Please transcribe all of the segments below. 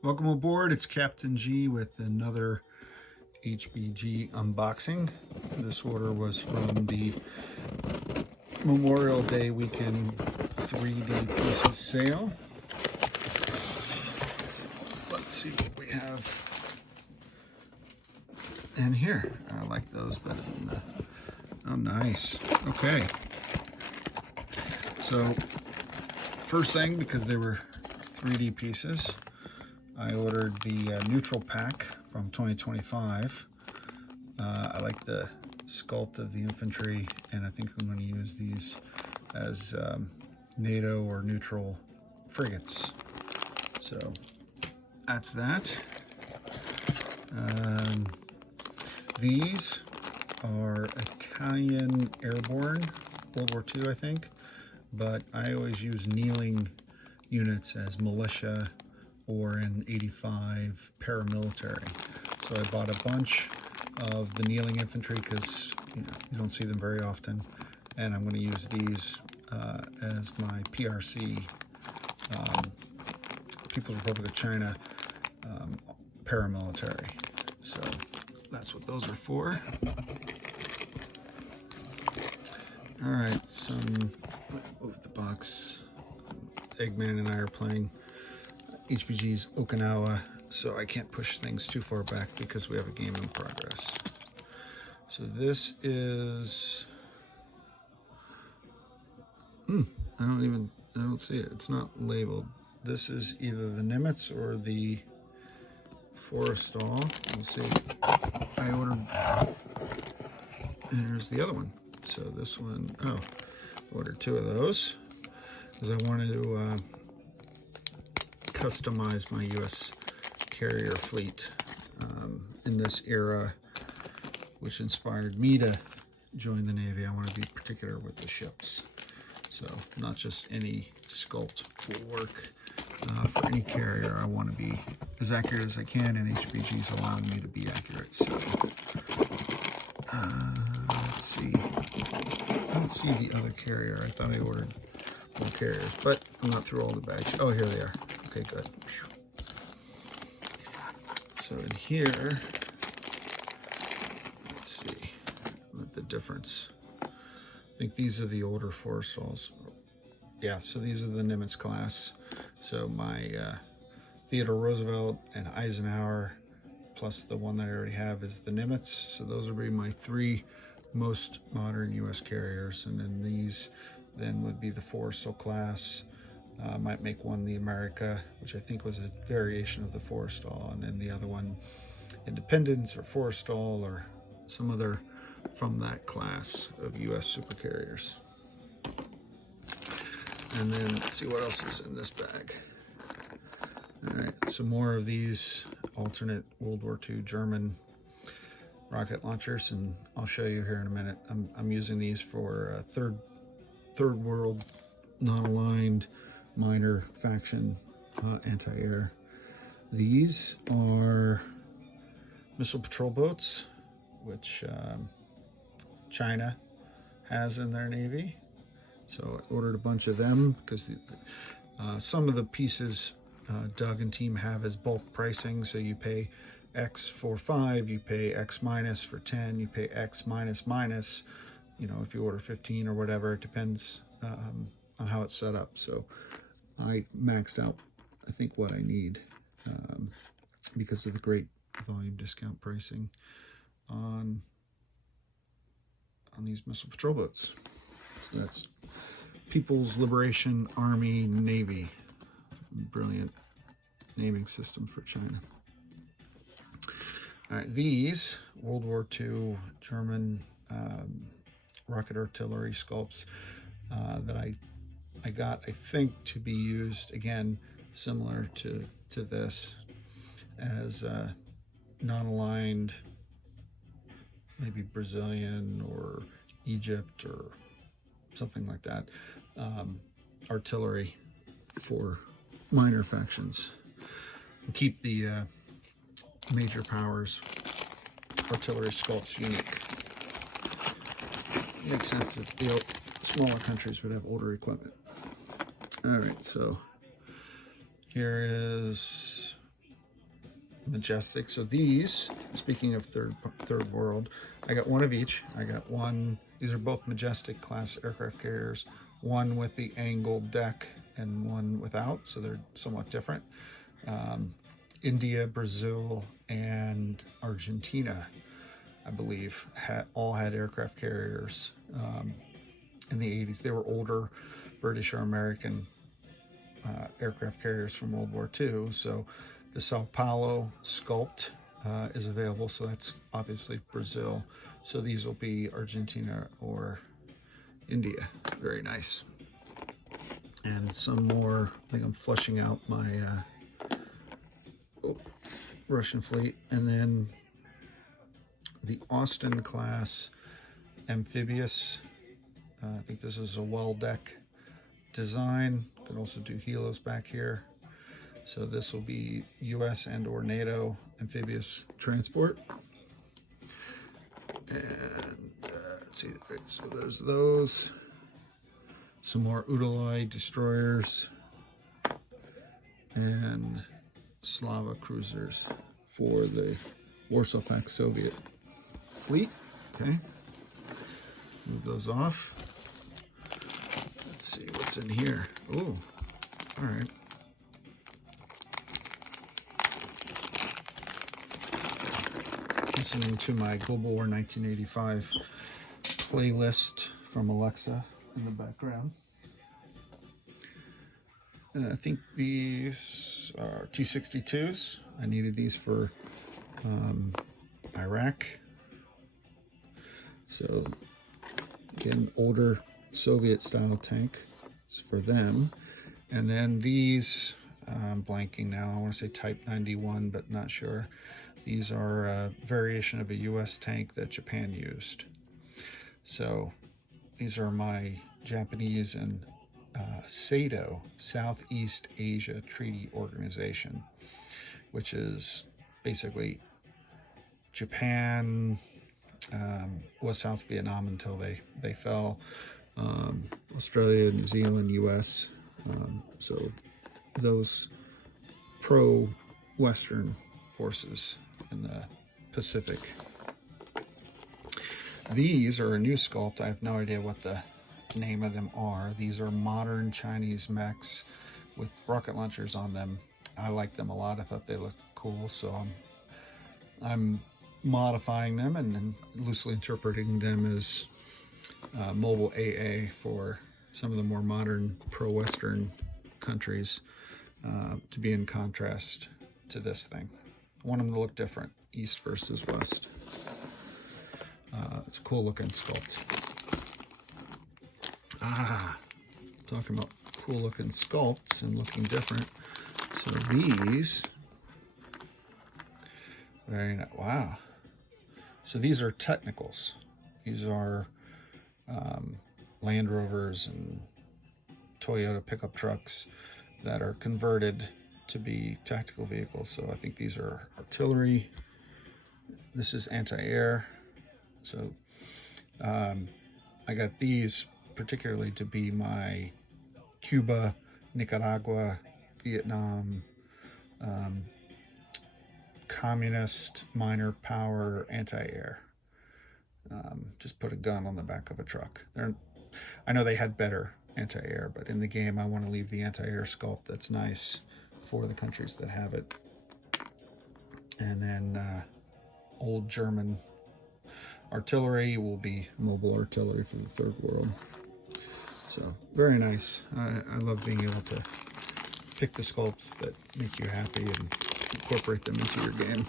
Welcome aboard. It's Captain G with another HBG unboxing. This order was from the Memorial Day weekend 3D pieces sale. So let's see what we have in here. I like those better than the... Oh, nice. Okay. So first thing, because they were 3D pieces, I ordered the neutral pack from 2025. I like the sculpt of the infantry, and I think I'm going to use these as NATO or neutral frigates. So that's that. These are Italian airborne, World War II, I think, but I always use kneeling units as militia or in 85 paramilitary. So I bought a bunch of the kneeling infantry because you don't see them very often, and I'm going to use these as my PRC, People's Republic of China paramilitary. So that's what those are for. All right, move the box. Eggman and I are playing HBG's Okinawa, so I can't push things too far back because we have a game in progress. So this is, I don't see it. It's not labeled. This is either the Nimitz or the Forrestal. We'll see. I ordered, and here's the other one. So this one, ordered two of those because I wanted to customize my U.S. carrier fleet in this era, which inspired me to join the Navy. I want to be particular with the ships. So not just any sculpt will work for any carrier. I want to be as accurate as I can, and HBG is allowing me to be accurate. So let's see. I don't see the other carrier. I thought I ordered more carriers, but I'm not through all the bags. Oh, here they are. Okay, good. So in here, let's see what the difference. I think these are the older Forstals. Yeah, so these are the Nimitz class. So my Theodore Roosevelt and Eisenhower, plus the one that I already have is the Nimitz. So those would be my three most modern U.S. carriers, and then these then would be the Forrestal class. Might make one the America, which I think was a variation of the Forrestal, and then the other one Independence or Forrestal or some other from that class of U.S. supercarriers. And then let's see what else is in this bag. All right, so more of these alternate World War II German rocket launchers, and I'll show you here in a minute. I'm using these for third world, non-aligned, minor faction anti-air. These are missile patrol boats, which China has in their Navy. So I ordered a bunch of them because some of the pieces Doug and team have as bulk pricing. So you pay X for 5, you pay X minus for 10, you pay X minus minus, if you order 15 or whatever. It depends on how it's set up. So I maxed out, I think, what I need because of the great volume discount pricing on these missile patrol boats. So that's People's Liberation Army Navy. Brilliant naming system for China. All right, these World War II German rocket artillery sculpts that I got, I think, to be used, again, similar to this, as non-aligned, maybe Brazilian or Egypt or something like that, artillery for minor factions. And keep the major powers artillery sculpts unique. It makes sense that the smaller countries would have older equipment. All right, so here is majestic. So these, speaking of third world, I got one of each. I got one. These are both majestic class aircraft carriers. One with the angled deck and one without, so they're somewhat different. India, Brazil, and Argentina, I believe, all had aircraft carriers in the 80s. They were older British or American aircraft carriers from World War II. So the Sao Paulo sculpt is available, so that's obviously Brazil. So these will be Argentina or India. Very nice. And some more, I think I'm flushing out my Russian fleet. And then the Austin class amphibious. I think this is a well deck design. Can also do helos back here. So this will be US and or NATO amphibious transport. And let's see, so there's those. Some more Udalai destroyers and Slava cruisers for the Warsaw Pact Soviet fleet. Okay, move those off. Let's see what's in here. Oh, all right. Listening to my Global War 1985 playlist from Alexa in the background. And I think these are T-62s. I needed these for Iraq. So again, older Soviet style tank for them. And then these, I'm blanking now, I want to say Type 91, but not sure. These are a variation of a US tank that Japan used. So these are my Japanese and SATO, Southeast Asia Treaty Organization, which is basically Japan was South Vietnam until they fell. Australia, New Zealand, US. So those pro-Western forces in the Pacific. These are a new sculpt. I have no idea what the name of them are. These are modern Chinese mechs with rocket launchers on them. I like them a lot. I thought they looked cool, so I'm modifying them and loosely interpreting them as mobile AA for some of the more modern pro-Western countries to be in contrast to this thing. I want them to look different, east versus west. It's a cool looking sculpt. Talking about cool looking sculpts and looking different. So these, very nice. Wow. So these are technicals. These are Land Rovers and Toyota pickup trucks that are converted to be tactical vehicles. So I think these are artillery. This is anti-air. So I got these particularly to be my Cuba, Nicaragua, Vietnam, communist minor power anti-air. Just put a gun on the back of a truck. I know they had better anti-air, but in the game I want to leave the anti-air sculpt that's nice for the countries that have it. And then old German artillery will be mobile artillery for the third world. So very nice. I love being able to pick the sculpts that make you happy and incorporate them into your game.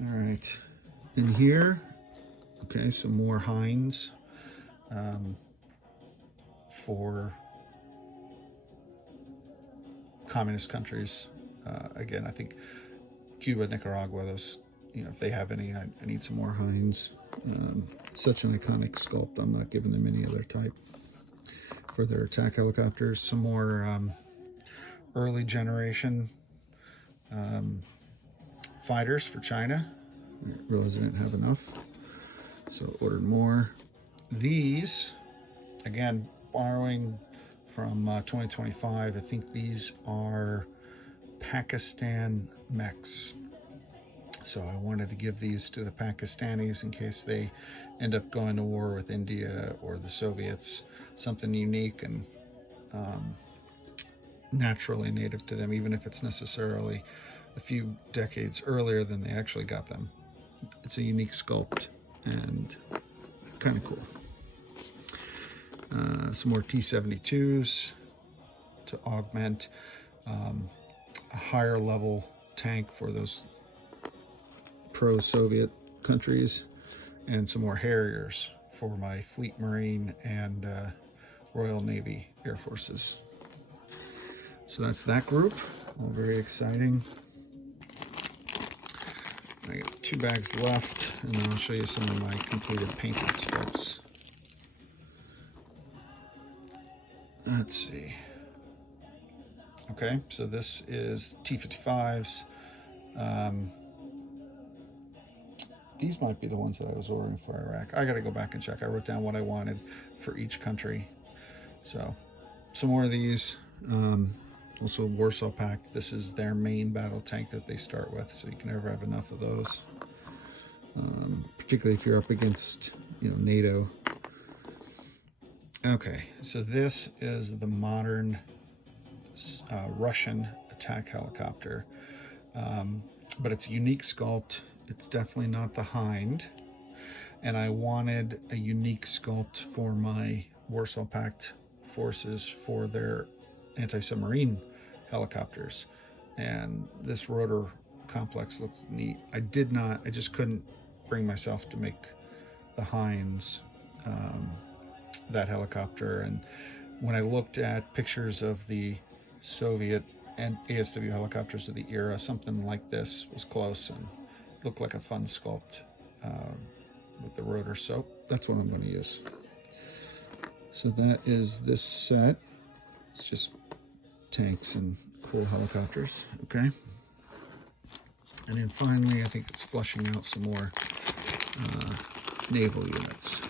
All right, in here, okay, some more Heinz for communist countries. Again, I think Cuba, Nicaragua, those, you know, if they have any, I need some more Heinz. Such an iconic sculpt, I'm not giving them any other type for their attack helicopters. Some more early generation fighters for China. I realized I didn't have enough, so ordered more. These, again, borrowing from 2025, I think these are Pakistan mechs. So I wanted to give these to the Pakistanis in case they end up going to war with India or the Soviets. Something unique and naturally native to them, even if it's necessarily a few decades earlier than they actually got them. It's a unique sculpt and kind of cool. Some more T-72s to augment a higher level tank for those pro-Soviet countries, and some more Harriers for my Fleet Marine and Royal Navy Air Forces. So that's that group, all very exciting. I got 2 bags left, and then I'll show you some of my completed painted sculpts. Let's see. Okay, so this is T-55s. These might be the ones that I was ordering for Iraq. I gotta go back and check. I wrote down what I wanted for each country. So, some more of these. Also Warsaw Pact. This is their main battle tank that they start with, so you can never have enough of those. Particularly if you're up against, NATO. Okay, so this is the modern Russian attack helicopter, but it's a unique sculpt. It's definitely not the Hind, and I wanted a unique sculpt for my Warsaw Pact forces for their anti-submarine helicopters, and this rotor complex looks neat. I just couldn't bring myself to make the Hinds that helicopter, and when I looked at pictures of the Soviet and ASW helicopters of the era, something like this was close and looked like a fun sculpt with the rotor, so that's what I'm going to use. So that is this set. It's just tanks and cool helicopters, okay? And then finally, I think it's flushing out some more naval units.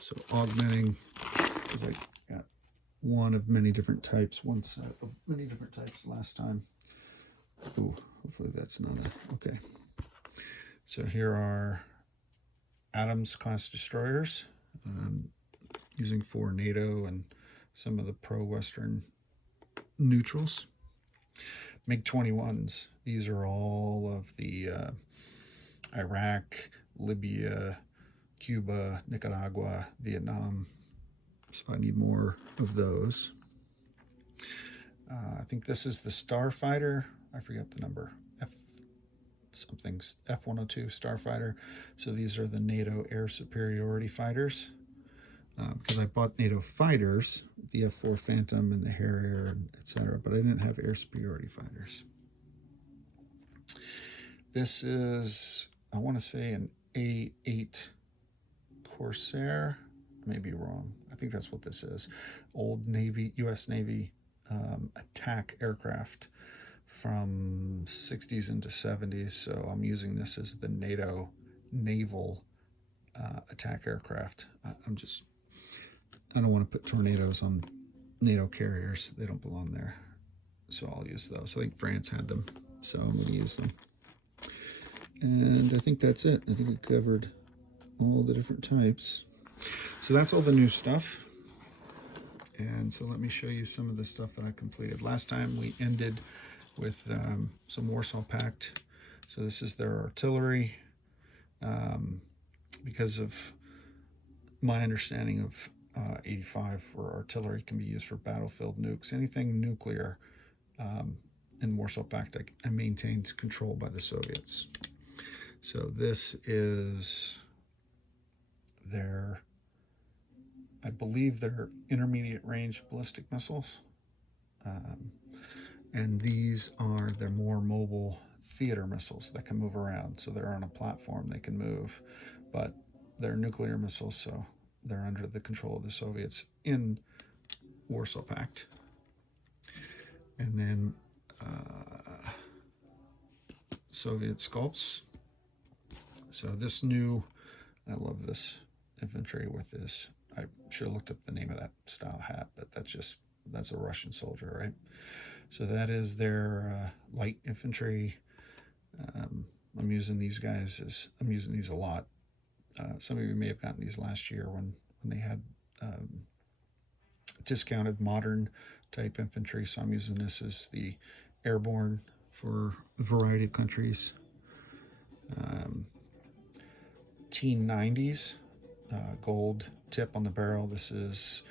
So augmenting, because I got one of many different types, one set of many different types last time. Ooh, hopefully that's not okay. So here are Adams class destroyers, using for NATO and some of the pro-Western neutrals. MiG-21s, these are all of the Iraq, Libya, Cuba, Nicaragua, Vietnam. So I need more of those. I think this is the Starfighter. I forget the number. F-102 Starfighter. So these are the NATO air superiority fighters. Because I bought NATO fighters, the F-4 Phantom and the Harrier, etc., but I didn't have air superiority fighters. This is, I want to say, an A-8 Corsair. I may be wrong. I think that's what this is. Old Navy, U.S. Navy attack aircraft from 60s into 70s. So I'm using this as the NATO naval attack aircraft. I don't want to put Tornadoes on NATO carriers. They don't belong there. So I'll use those. I think France had them, so I'm going to use them. And I think that's it. I think we covered all the different types. So that's all the new stuff. And so let me show you some of the stuff that I completed. Last time we ended with some Warsaw Pact. So this is their artillery. Because of my understanding of 85, where artillery can be used for battlefield nukes, anything nuclear in the Warsaw Pact, I maintained control by the Soviets. So this is their, I believe, their intermediate range ballistic missiles. And these are their more mobile theater missiles that can move around. So they're on a platform, they can move, but they're nuclear missiles, so they're under the control of the Soviets in Warsaw Pact. And then Soviet sculpts. So this new, I love this infantry with this I should have looked up the name of that style hat, but that's a Russian soldier, right? So that is their light infantry. I'm using these a lot. Some of you may have gotten these last year when they had discounted modern type infantry. So I'm using this as the airborne for a variety of countries. T90s, gold tip on the barrel. This is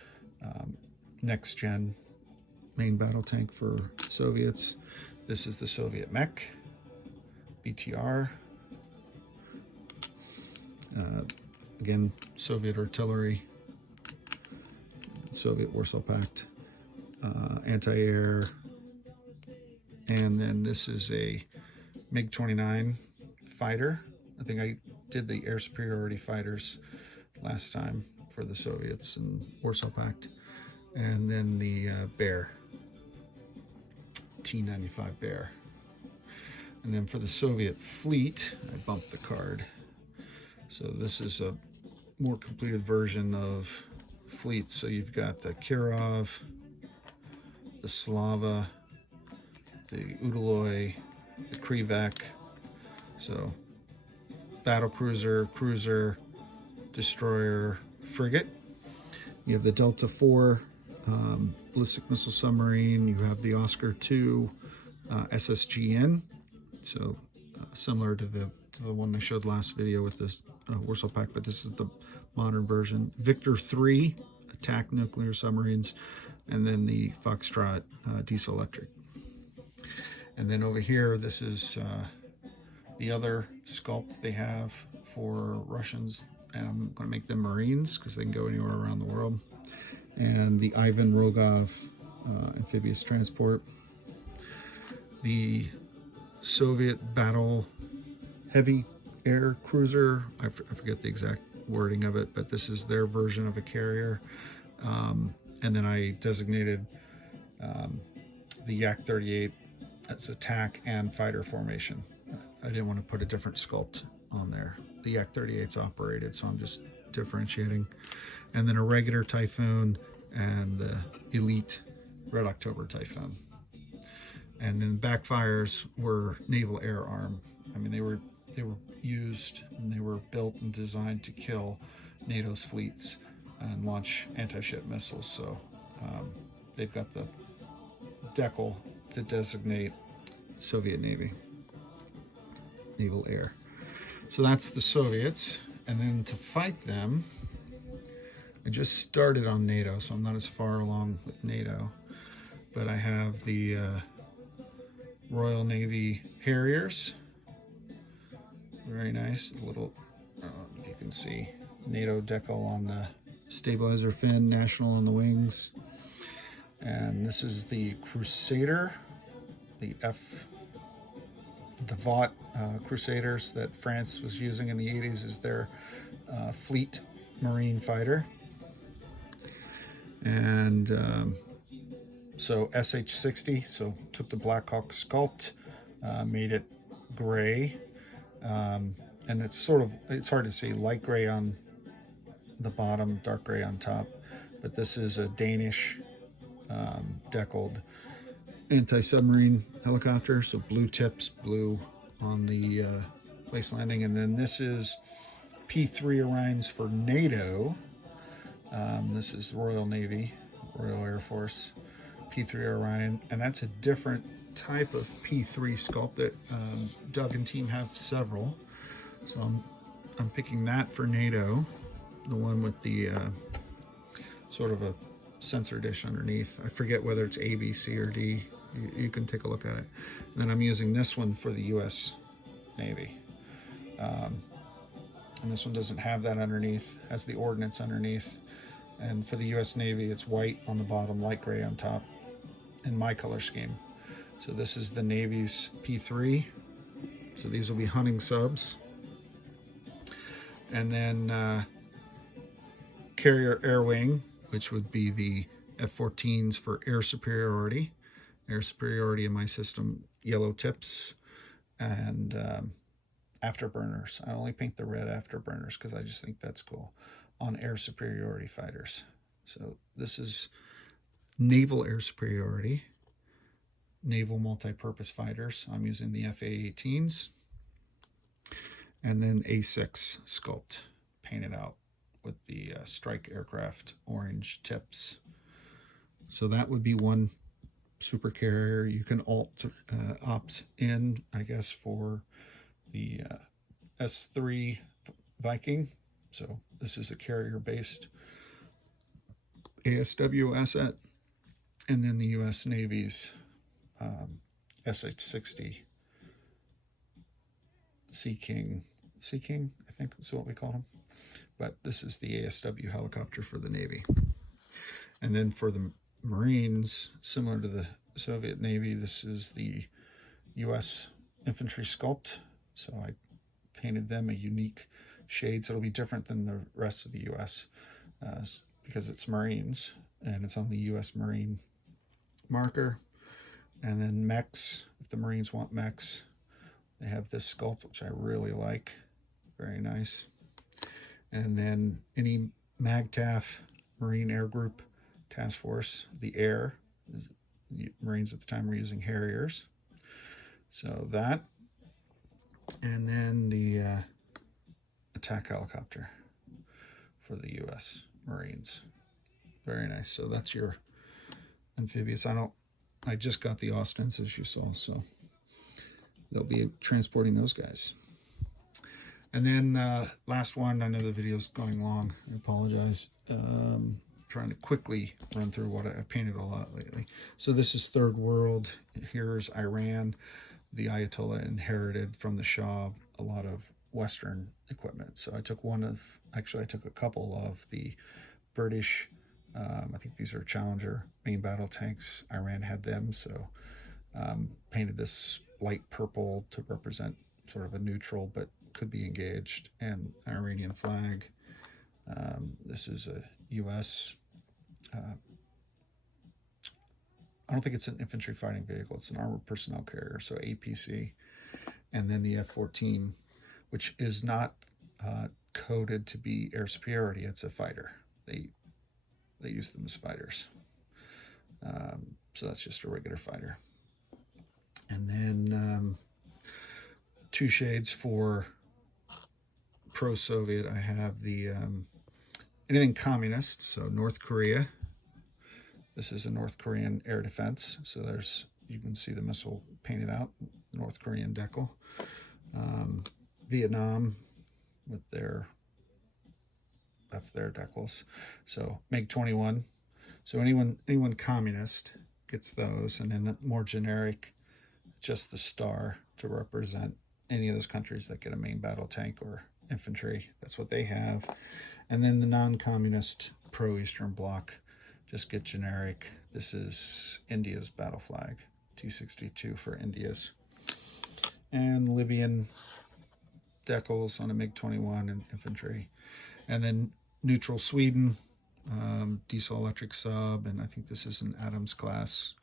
next gen main battle tank for Soviets. This is the Soviet mech, BTR. Again, Soviet artillery, Soviet Warsaw Pact, anti-air, and then this is a MiG-29 fighter. I think I did the air superiority fighters last time for the Soviets and Warsaw Pact, and then the Bear, T-95 Bear. And then for the Soviet fleet, I bumped the card. So this is a more completed version of fleets. So you've got the Kirov, the Slava, the Udaloy, the Krivak. So battle cruiser, cruiser, destroyer, frigate. You have the Delta IV ballistic missile submarine. You have the Oscar II SSGN. So similar to the one I showed last video with this Warsaw Pact, but this is the modern version. Victor III attack nuclear submarines, and then the Foxtrot diesel electric. And then over here, this is the other sculpt they have for Russians, and I'm going to make them Marines because they can go anywhere around the world. And the Ivan Rogov amphibious transport. The Soviet battle heavy air cruiser, I forget the exact wording of it, but this is their version of a carrier. And then I designated the Yak-38 as attack and fighter formation. I didn't want to put a different sculpt on there. The Yak-38's operated, so I'm just differentiating. And then a regular Typhoon and the elite Red October Typhoon. And then backfires were naval air arm. I mean, they were used and they were built and designed to kill NATO's fleets and launch anti-ship missiles. So they've got the decal to designate Soviet Navy, naval air. So that's the Soviets. And then to fight them, I just started on NATO, so I'm not as far along with NATO, but I have the Royal Navy Harriers. Very nice. A little, you can see NATO decal on the stabilizer fin, national on the wings. And this is the Crusader, the Vought Crusaders that France was using in the 80s as their fleet marine fighter. And so SH-60, so took the Black Hawk sculpt, made it gray. And it's hard to see, light gray on the bottom, dark gray on top. But this is a Danish deckled anti-submarine helicopter. So blue tips, blue on the base landing. And then this is P3 Orions for NATO. This is Royal Navy, Royal Air Force, P3 Orion. And that's a different type of P3 sculpt that Doug and team have several. So I'm picking that for NATO, the one with the sort of a sensor dish underneath. I forget whether it's A, B, C, or D. You can take a look at it. And then I'm using this one for the US Navy. And this one doesn't have that underneath, has the ordnance underneath. And for the US Navy, it's white on the bottom, light gray on top, in my color scheme. So this is the Navy's P3. So these will be hunting subs. And then carrier air wing, which would be the F-14s for air superiority. Air superiority in my system, yellow tips and afterburners. I only paint the red afterburners because I just think that's cool. on air superiority fighters. So this is naval air superiority, naval multi-purpose fighters. I'm using the FA-18s, and then A6 sculpt painted out with the strike aircraft orange tips. So that would be one super carrier. You can opt in, I guess, for the S3 Viking. So this is a carrier-based ASW asset, and then the U.S. Navy's SH-60 Sea King, I think is what we call them. But this is the ASW helicopter for the Navy. And then for the Marines, similar to the Soviet Navy, this is the U.S. Infantry Sculpt. So I painted them a unique shade, so it'll be different than the rest of the U.S. Because it's Marines, and it's on the U.S. Marine marker. And then mechs, if the Marines want mechs, they have this sculpt, which I really like. Very nice. And then any MAGTAF, Marine Air Group Task Force, the air, the Marines at the time were using Harriers. So that, and then the attack helicopter for the U.S. Marines. Very nice. So that's your amphibious. I just got the Austins, as you saw, so they'll be transporting those guys. And then last one, I know the video's going long, I apologize. Trying to quickly run through what I've painted a lot lately. So this is Third World. Here's Iran. The Ayatollah inherited from the Shah a lot of Western equipment. So I took I took a couple of the British, I think these are Challenger main battle tanks. Iran had them, so painted this light purple to represent sort of a neutral, but could be engaged, and Iranian flag. This is a U.S. I don't think it's an infantry fighting vehicle. It's an armored personnel carrier, so APC. And then the F-14, which is not coded to be air superiority. It's a fighter. They use them as fighters. So that's just a regular fighter. And then two shades for pro-Soviet. I have the anything communist, so North Korea. This is a North Korean air defense. So you can see the missile painted out, North Korean decal. Vietnam with that's their decals. So MiG-21. So anyone communist gets those, and then more generic, just the star to represent any of those countries that get a main battle tank or infantry. That's what they have. And then the non-communist pro-Eastern Bloc just get generic. This is India's battle flag, T-62 for India's. And Libyan decals on a MiG-21 and infantry. And then neutral Sweden, diesel electric sub, and I think this is an Adams class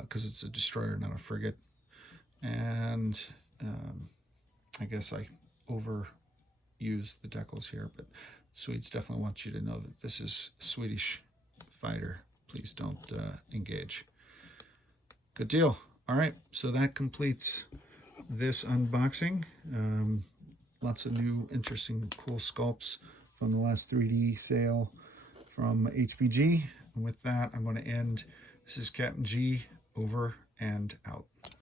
because it's a destroyer, not a frigate. And I guess I overused the decals here, but Swedes definitely want you to know that this is a Swedish fighter. Please don't engage. Good deal. All right, so that completes this unboxing. Lots of new, interesting, cool sculpts from the last 3D sale from HPG. And with that, I'm going to end. This is Captain G, over and out.